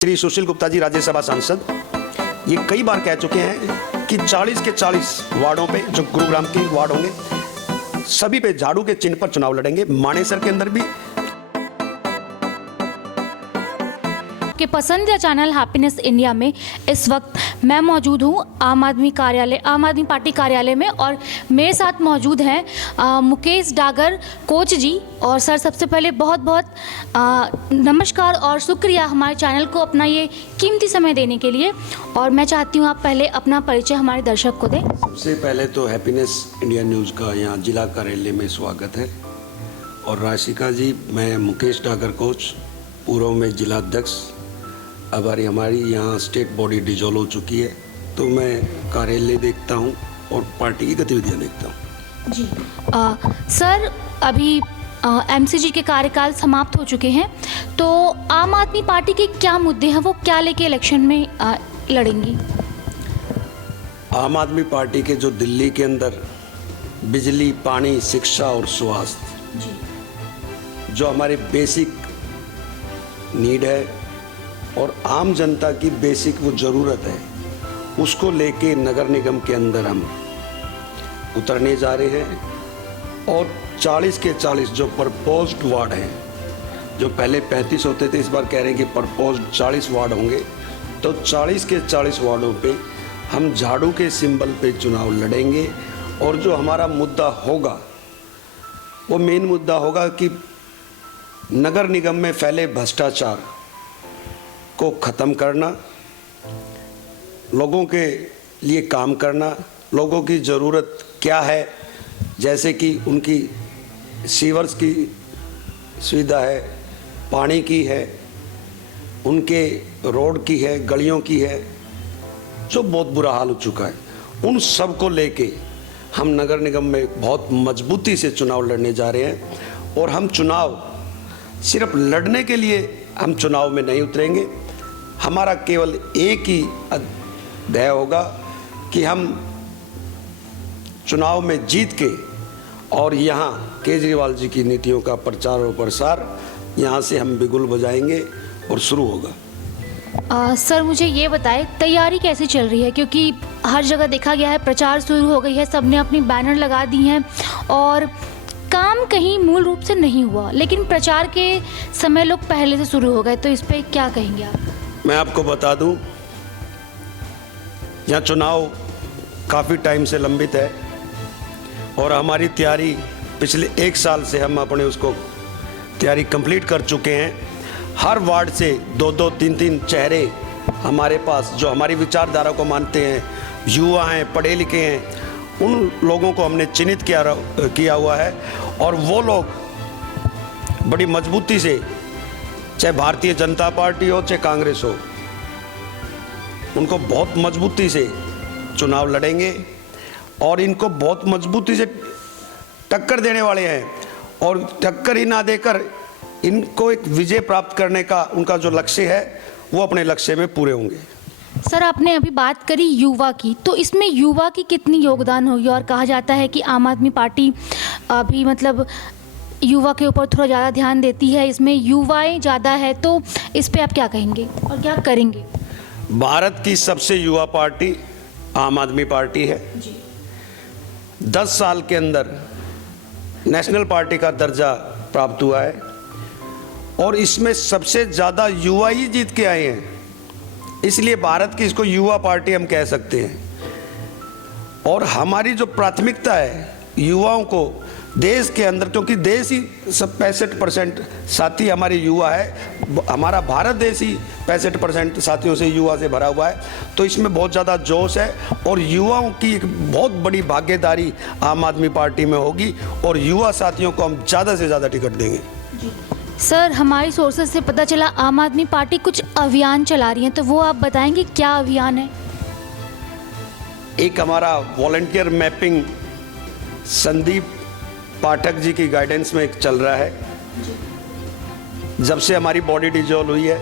श्री सुशील गुप्ता जी राज्यसभा सांसद ये कई बार कह चुके हैं कि 40 के 40 वार्डों पे जो गुरुग्राम के वार्ड होंगे सभी पे झाड़ू के चिन्ह पर चुनाव लड़ेंगे। मानेसर के अंदर भी के पसंदीदा चैनल हैप्पीनेस इंडिया में इस वक्त मैं मौजूद हूँ आम आदमी पार्टी कार्यालय में, और मेरे साथ मौजूद हैं मुकेश डागर कोच जी। और सर, सबसे पहले बहुत बहुत नमस्कार और शुक्रिया हमारे चैनल को अपना ये कीमती समय देने के लिए। और मैं चाहती हूँ आप पहले अपना परिचय हमारे दर्शक को दें। सबसे पहले तो हैप्पीनेस इंडिया न्यूज़ का यहाँ जिला कार्यालय में स्वागत है। और राशिका जी, मैं मुकेश डागर कोच, पूर्व में जिला अध्यक्ष। अब हमारी यहाँ स्टेट बॉडी डिजोल्व हो चुकी है, तो मैं कार्यालय देखता हूँ और पार्टी की गतिविधियाँ देखता हूँ जी। सर, अभी एमसीजी के कार्यकाल समाप्त हो चुके हैं, तो आम आदमी पार्टी के क्या मुद्दे हैं, वो क्या लेके इलेक्शन में लड़ेंगी? आम आदमी पार्टी के जो दिल्ली के अंदर बिजली, पानी, शिक्षा और स्वास्थ्य जी, जो हमारे बेसिक नीड है और आम जनता की बेसिक वो ज़रूरत है, उसको लेके नगर निगम के अंदर हम उतरने जा रहे हैं। और 40 के 40 जो प्रपोज्ड वार्ड हैं, जो पहले 35 होते थे, इस बार कह रहे हैं कि प्रपोज्ड 40 वार्ड होंगे। तो 40 के 40 वार्डों पे हम झाड़ू के सिंबल पे चुनाव लड़ेंगे। और जो हमारा मुद्दा होगा वो मेन मुद्दा होगा कि नगर निगम में फैले भ्रष्टाचार को ख़त्म करना, लोगों के लिए काम करना, लोगों की ज़रूरत क्या है, जैसे कि उनकी सीवर्स की सुविधा है, पानी की है, उनके रोड की है, गलियों की है, जो बहुत बुरा हाल हो चुका है, उन सब को लेके हम नगर निगम में बहुत मजबूती से चुनाव लड़ने जा रहे हैं। और हम चुनाव सिर्फ लड़ने के लिए हम चुनाव में नहीं उतरेंगे। हमारा केवल एक ही ध्येय होगा कि हम चुनाव में जीत के और यहाँ केजरीवाल जी की नीतियों का प्रचार और प्रसार यहाँ से हम बिगुल बजाएंगे और शुरू होगा। सर, मुझे ये बताएं तैयारी कैसी चल रही है, क्योंकि हर जगह देखा गया है प्रचार शुरू हो गई है, सबने अपनी बैनर लगा दी हैं और काम कहीं मूल रूप से नहीं हुआ, लेकिन प्रचार के समय लोग पहले से शुरू हो गए, तो इस पर क्या कहेंगे आप? मैं आपको बता दूं, यहाँ चुनाव काफ़ी टाइम से लंबित है और हमारी तैयारी पिछले 1 साल से हम अपने उसको तैयारी कंप्लीट कर चुके हैं। हर वार्ड से 2-2, 3-3 चेहरे हमारे पास जो हमारी विचारधारा को मानते हैं, युवा हैं, पढ़े लिखे हैं, उन लोगों को हमने चिन्हित किया हुआ है। और वो लोग बड़ी मजबूती से, चाहे भारतीय जनता पार्टी हो चाहे कांग्रेस हो, उनको बहुत मजबूती से चुनाव लड़ेंगे और इनको बहुत मजबूती से टक्कर देने वाले हैं। और टक्कर ही ना देकर इनको एक विजय प्राप्त करने का उनका जो लक्ष्य है वो अपने लक्ष्य में पूरे होंगे। सर, आपने अभी बात करी युवा की, तो इसमें युवा की कितनी योगदान होगी? और कहा जाता है कि आम आदमी पार्टी अभी मतलब युवा के ऊपर थोड़ा ज़्यादा ध्यान देती है, इसमें युवाएं ज़्यादा है, तो इस पे आप क्या कहेंगे और क्या करेंगे? भारत की सबसे युवा पार्टी आम आदमी पार्टी है जी। 10 साल के अंदर नेशनल पार्टी का दर्जा प्राप्त हुआ है और इसमें सबसे ज़्यादा युवा ही जीत के आए हैं, इसलिए भारत की इसको युवा पार्टी हम कह सकते हैं। और हमारी जो प्राथमिकता है युवाओं को देश के अंदर, क्योंकि देश ही सब 65% साथी हमारे युवा है, हमारा भारत देश ही 65% साथियों से युवा से भरा हुआ है, तो इसमें बहुत ज़्यादा जोश है और युवाओं की एक बहुत बड़ी भागीदारी आम आदमी पार्टी में होगी और युवा साथियों को हम ज़्यादा से ज़्यादा टिकट देंगे। सर, हमारी सोर्सेज से पता चला आम आदमी पार्टी कुछ अभियान चला रही है, तो वो आप बताएंगे क्या अभियान है? एक हमारा वॉलंटियर मैपिंग संदीप पाठक जी की गाइडेंस में एक चल रहा है। जब से हमारी बॉडी डिजोल्व हुई है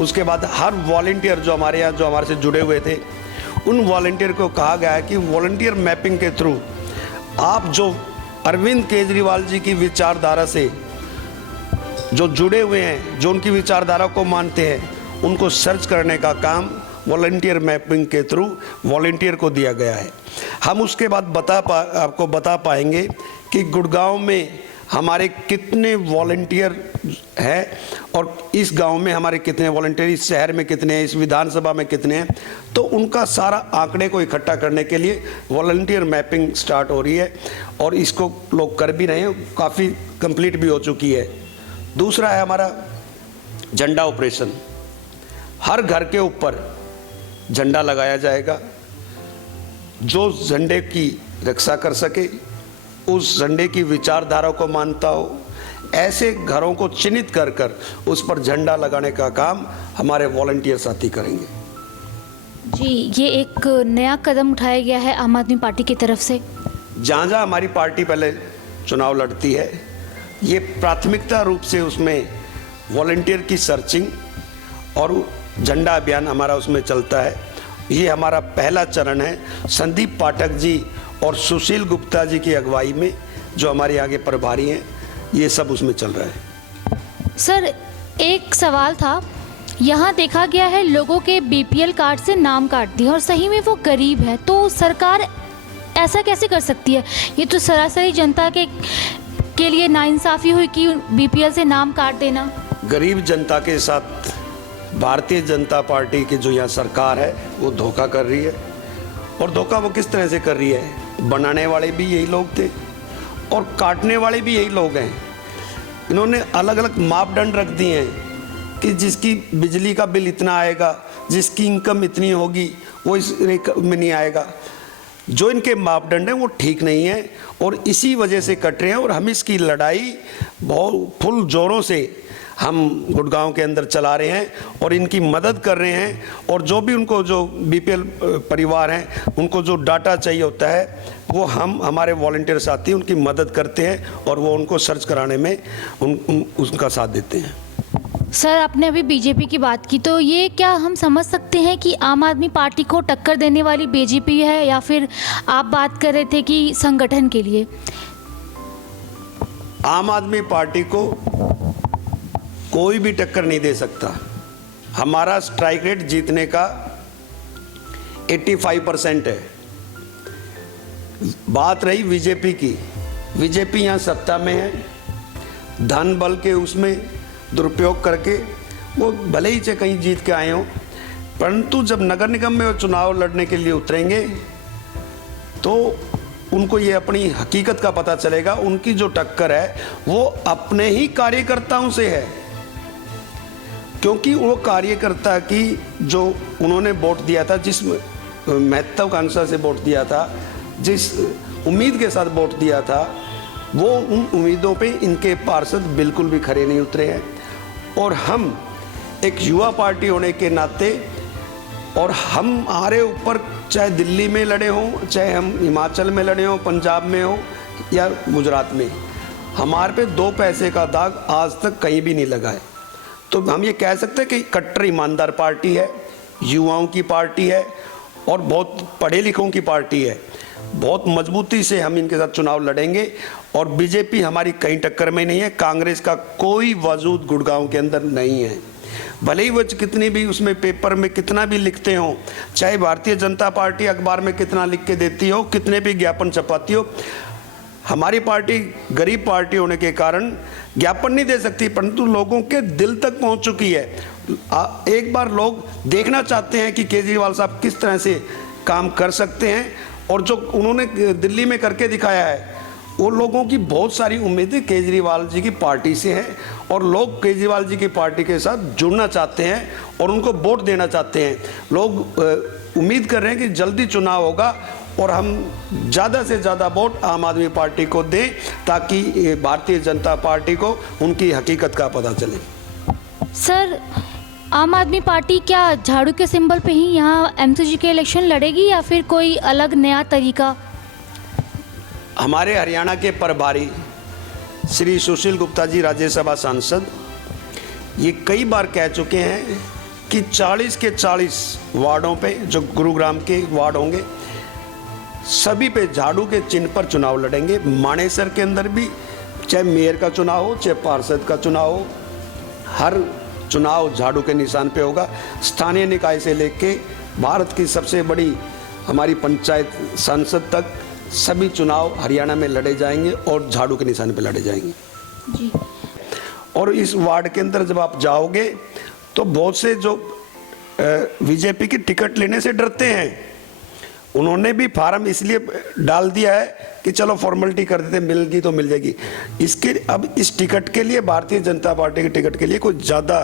उसके बाद हर वॉलंटियर जो हमारे यहाँ जो हमारे से जुड़े हुए थे, उन वॉलंटियर को कहा गया है कि वॉलंटियर मैपिंग के थ्रू आप जो अरविंद केजरीवाल जी की विचारधारा से जो जुड़े हुए हैं, जो उनकी विचारधारा को मानते हैं, उनको सर्च करने का काम वॉलंटियर मैपिंग के थ्रू वॉलंटियर को दिया गया है। हम उसके बाद आपको बता पाएंगे कि गुड़गांव में हमारे कितने वॉलंटियर हैं और इस गांव में हमारे कितने वॉलंटियर, इस शहर में कितने हैं, इस विधानसभा में कितने हैं। तो उनका सारा आंकड़े को इकट्ठा करने के लिए वॉलंटियर मैपिंग स्टार्ट हो रही है और इसको लोग कर भी रहे हैं, काफ़ी कंप्लीट भी हो चुकी है। दूसरा है हमारा झंडा ऑपरेशन। हर घर के ऊपर झंडा लगाया जाएगा। जो झंडे की रक्षा कर सके, उस झंडे की विचारधारा को मानता हो, ऐसे घरों को चिन्हित कर कर उस पर झंडा लगाने का काम हमारे वॉलंटियर साथी करेंगे। जी, ये एक नया कदम उठाया गया है आम आदमी पार्टी की तरफ से। जहाँ जहाँ हमारी पार्टी पहले चुनाव लड़ती है, ये प्राथमिकता रूप से उसमें वॉलंटियर की सर्चिंग और झंडा अभियान हमारा उसमें चलता है। ये हमारा पहला चरण है। संदीप पाठक जी और सुशील गुप्ता जी की अगुवाई में जो हमारे आगे प्रभारी हैं, ये सब उसमें चल रहा है। सर, एक सवाल था, यहाँ देखा गया है लोगों के बीपीएल कार्ड से नाम काट दिए और सही में वो गरीब है, तो सरकार ऐसा कैसे कर सकती है? ये तो सरासरी जनता के लिए नाइंसाफ़ी हुई कि बीपीएल से नाम काट देना। गरीब जनता के साथ भारतीय जनता पार्टी की जो यहाँ सरकार है वो धोखा कर रही है। और धोखा वो किस तरह से कर रही है? बनाने वाले भी यही लोग थे और काटने वाले भी यही लोग हैं। इन्होंने अलग अलग मापदंड रख दिए हैं कि जिसकी बिजली का बिल इतना आएगा, जिसकी इनकम इतनी होगी, वो इस रेखा में नहीं आएगा। जो इनके मापदंड हैं वो ठीक नहीं है और इसी वजह से कट रहे हैं। और हम इसकी लड़ाई बहुत फुल जोरों से हम गुड़गांव के अंदर चला रहे हैं और इनकी मदद कर रहे हैं। और जो भी उनको जो बीपीएल परिवार हैं, उनको जो डाटा चाहिए होता है, वो हम हमारे वॉलंटियर साथी उनकी मदद करते हैं और वो उनको सर्च कराने में उनका साथ देते हैं। सर, आपने अभी बीजेपी की बात की, तो ये क्या हम समझ सकते हैं कि आम आदमी पार्टी को टक्कर देने वाली बीजेपी है, या फिर आप बात कर रहे थे कि संगठन के लिए? आम आदमी पार्टी को कोई भी टक्कर नहीं दे सकता। हमारा स्ट्राइक रेट जीतने का 85% है। बात रही बीजेपी की, बीजेपी यहाँ सत्ता में है, धन बल के उसमें दुरुपयोग करके वो भले ही चाहे कहीं जीत के आए हों, परंतु जब नगर निगम में वो चुनाव लड़ने के लिए उतरेंगे तो उनको ये अपनी हकीकत का पता चलेगा। उनकी जो टक्कर है वो अपने ही कार्यकर्ताओं से है, क्योंकि वो कार्यकर्ता की जो उन्होंने वोट दिया था, जिस महत्वाकांक्षा से वोट दिया था, जिस उम्मीद के साथ वोट दिया था, वो उन उम्मीदों पे इनके पार्षद बिल्कुल भी खरे नहीं उतरे हैं। और हम एक युवा पार्टी होने के नाते, और हमारे ऊपर चाहे दिल्ली में लड़े हों, चाहे हम हिमाचल में लड़े हों, पंजाब में हो या गुजरात में, हमारे पे 2 पैसे का दाग आज तक कहीं भी नहीं लगा है। तो हम ये कह सकते हैं कि कट्टर ईमानदार पार्टी है, युवाओं की पार्टी है और बहुत पढ़े लिखों की पार्टी है। बहुत मजबूती से हम इनके साथ चुनाव लड़ेंगे और बीजेपी हमारी कहीं टक्कर में नहीं है। कांग्रेस का कोई वजूद गुड़गांव के अंदर नहीं है। भले ही वो कितनी भी उसमें पेपर में कितना भी लिखते हो, चाहे भारतीय जनता पार्टी अखबार में कितना लिख के देती हो, कितने भी ज्ञापन छपाती हो, हमारी पार्टी गरीब पार्टी होने के कारण ज्ञापन नहीं दे सकती, परंतु लोगों के दिल तक पहुंच चुकी है। एक बार लोग देखना चाहते हैं कि केजरीवाल साहब किस तरह से काम कर सकते हैं, और जो उन्होंने दिल्ली में करके दिखाया है, वो लोगों की बहुत सारी उम्मीदें केजरीवाल जी की पार्टी से हैं और लोग केजरीवाल जी की पार्टी के साथ जुड़ना चाहते हैं और उनको वोट देना चाहते हैं। लोग उम्मीद कर रहे हैं कि जल्दी चुनाव होगा और हम ज़्यादा से ज़्यादा वोट आम आदमी पार्टी को दें, ताकि भारतीय जनता पार्टी को उनकी हकीकत का पता चले। सर, आम आदमी पार्टी क्या झाड़ू के सिंबल पे ही यहाँ एमसीजी के इलेक्शन लड़ेगी, या फिर कोई अलग नया तरीका? हमारे हरियाणा के प्रभारी श्री सुशील गुप्ता जी, राज्यसभा सांसद, ये कई बार कह चुके हैं कि 40 के 40 वार्डों पे, जो गुरुग्राम के वार्ड होंगे, सभी पे झाड़ू के चिन्ह पर चुनाव लड़ेंगे। मानेसर के अंदर भी चाहे मेयर का चुनाव हो, चाहे पार्षद का चुनाव हो, हर चुनाव झाड़ू के निशान पे होगा। स्थानीय निकाय से लेके भारत की सबसे बड़ी हमारी पंचायत संसद तक सभी चुनाव हरियाणा में लड़े जाएंगे और झाड़ू के निशान पे लड़े जाएंगे जी। और इस वार्ड के अंदर जब आप जाओगे तो बहुत से जो बीजेपी की टिकट लेने से डरते हैं, उन्होंने भी फार्म इसलिए डाल दिया है कि चलो फॉर्मेलिटी कर देते, मिलेगी तो मिल जाएगी। इसके अब इस टिकट के लिए, भारतीय जनता पार्टी के टिकट के लिए कोई ज़्यादा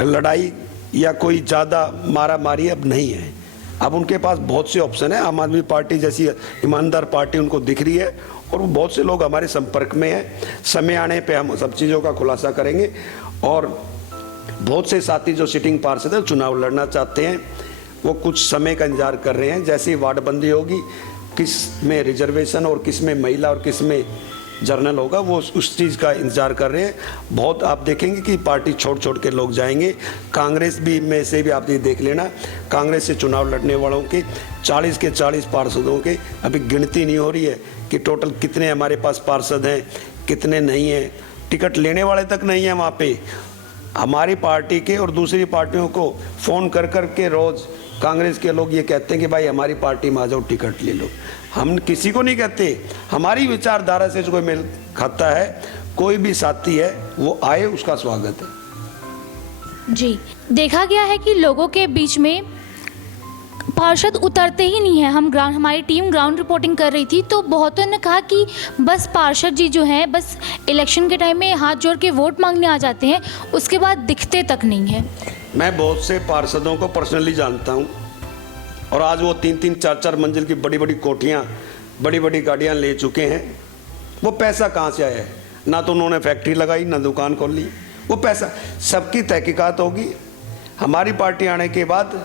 लड़ाई या कोई ज़्यादा मारा मारी अब नहीं है। अब उनके पास बहुत से ऑप्शन है। आम आदमी पार्टी जैसी ईमानदार पार्टी उनको दिख रही है और वो बहुत से लोग हमारे संपर्क में हैं। समय आने पे हम सब चीज़ों का खुलासा करेंगे। और बहुत से साथी जो सिटिंग पार्षद है चुनाव लड़ना चाहते हैं, वो कुछ समय का इंतजार कर रहे हैं। जैसे ही वार्डबंदी होगी, किस में रिजर्वेशन और किस में महिला और किस में जर्नल होगा, वो उस चीज़ का इंतजार कर रहे हैं। बहुत आप देखेंगे कि पार्टी छोड़ छोड़ के लोग जाएंगे। कांग्रेस भी में से भी आप ये देख लेना, कांग्रेस से चुनाव लड़ने वालों के 40 के 40 पार्षदों के अभी गिनती नहीं हो रही है कि टोटल कितने हमारे पास पार्षद हैं, कितने नहीं हैं। टिकट लेने वाले तक नहीं हैं वहाँ पे। हमारी पार्टी के और दूसरी पार्टियों को फ़ोन कर कर के रोज़ कांग्रेस के लोग ये कहते हैं कि भाई हमारी पार्टी में आ जाओ, टिकट ले लो। हम किसी को नहीं कहते, हमारी विचारधारा से जो कोई मेल खाता है, कोई भी साथी है वो आए, उसका स्वागत है। जी, देखा गया है कि लोगों के बीच में पार्षद उतरते ही नहीं है। हमारी टीम ग्राउंड रिपोर्टिंग कर रही थी तो बहुतों ने कहा कि बस पार्षद जी जो हैं बस इलेक्शन के टाइम में हाथ जोड़ के वोट मांगने आ जाते हैं, उसके बाद दिखते तक नहीं है। मैं बहुत से पार्षदों को पर्सनली जानता हूं और आज वो 3-3, 4-4 मंजिल की बड़ी बड़ी कोठियां, बड़ी बड़ी गाड़ियां ले चुके हैं। वो पैसा कहाँ से आया है? ना तो उन्होंने फैक्ट्री लगाई, ना दुकान खोल ली। वो पैसा सबकी तहकीकात होगी। हमारी पार्टी आने के बाद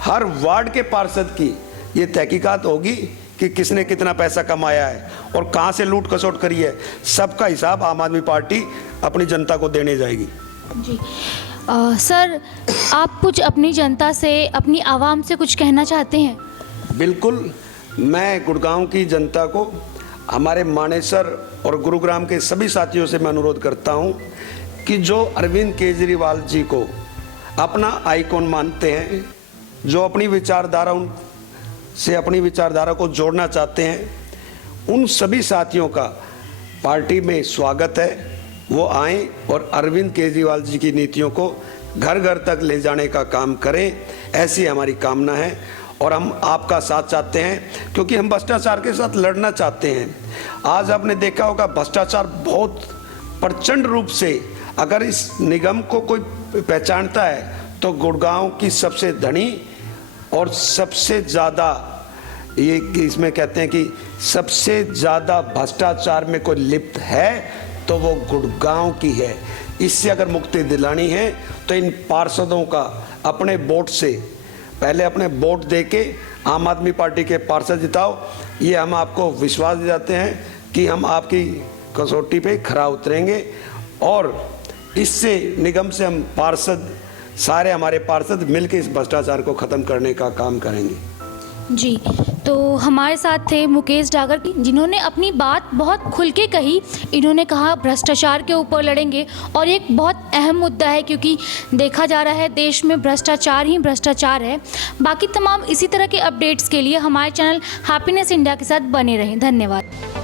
हर वार्ड के पार्षद की ये तहकीकात होगी कि किसने कितना पैसा कमाया है और कहाँ से लूट खसोट करी है। सबका हिसाब आम आदमी पार्टी अपनी जनता को देने जाएगी। जी सर, आप कुछ अपनी जनता से, अपनी आवाम से कुछ कहना चाहते हैं? बिल्कुल, मैं गुड़गांव की जनता को, हमारे मानेसर और गुरुग्राम के सभी साथियों से मैं अनुरोध करता हूं कि जो अरविंद केजरीवाल जी को अपना आइकॉन मानते हैं, जो अपनी विचारधारा से अपनी विचारधारा को जोड़ना चाहते हैं, उन सभी साथियों का पार्टी में स्वागत है। वो आएं और अरविंद केजरीवाल जी की नीतियों को घर घर तक ले जाने का काम करें, ऐसी हमारी कामना है। और हम आपका साथ चाहते हैं क्योंकि हम भ्रष्टाचार के साथ लड़ना चाहते हैं। आज आपने देखा होगा भ्रष्टाचार बहुत प्रचंड रूप से, अगर इस निगम को कोई पहचानता है तो गुड़गांव की सबसे धनी और सबसे ज़्यादा, ये इसमें कहते हैं कि सबसे ज़्यादा भ्रष्टाचार में कोई लिप्त है तो वो गुड़गांव की है। इससे अगर मुक्ति दिलानी है तो इन पार्षदों का अपने वोट से, पहले अपने वोट देके आम आदमी पार्टी के पार्षद जिताओ। ये हम आपको विश्वास दिलाते हैं कि हम आपकी कसौटी पे खरा उतरेंगे और इससे निगम से हम पार्षद, सारे हमारे पार्षद मिलकर इस भ्रष्टाचार को ख़त्म करने का काम करेंगे। जी, तो हमारे साथ थे मुकेश डागर, जिन्होंने अपनी बात बहुत खुल के कही। इन्होंने कहा भ्रष्टाचार के ऊपर लड़ेंगे और एक बहुत अहम मुद्दा है क्योंकि देखा जा रहा है देश में भ्रष्टाचार ही भ्रष्टाचार है। बाकी तमाम इसी तरह के अपडेट्स के लिए हमारे चैनल हैप्पीनेस इंडिया के साथ बने रहें। धन्यवाद।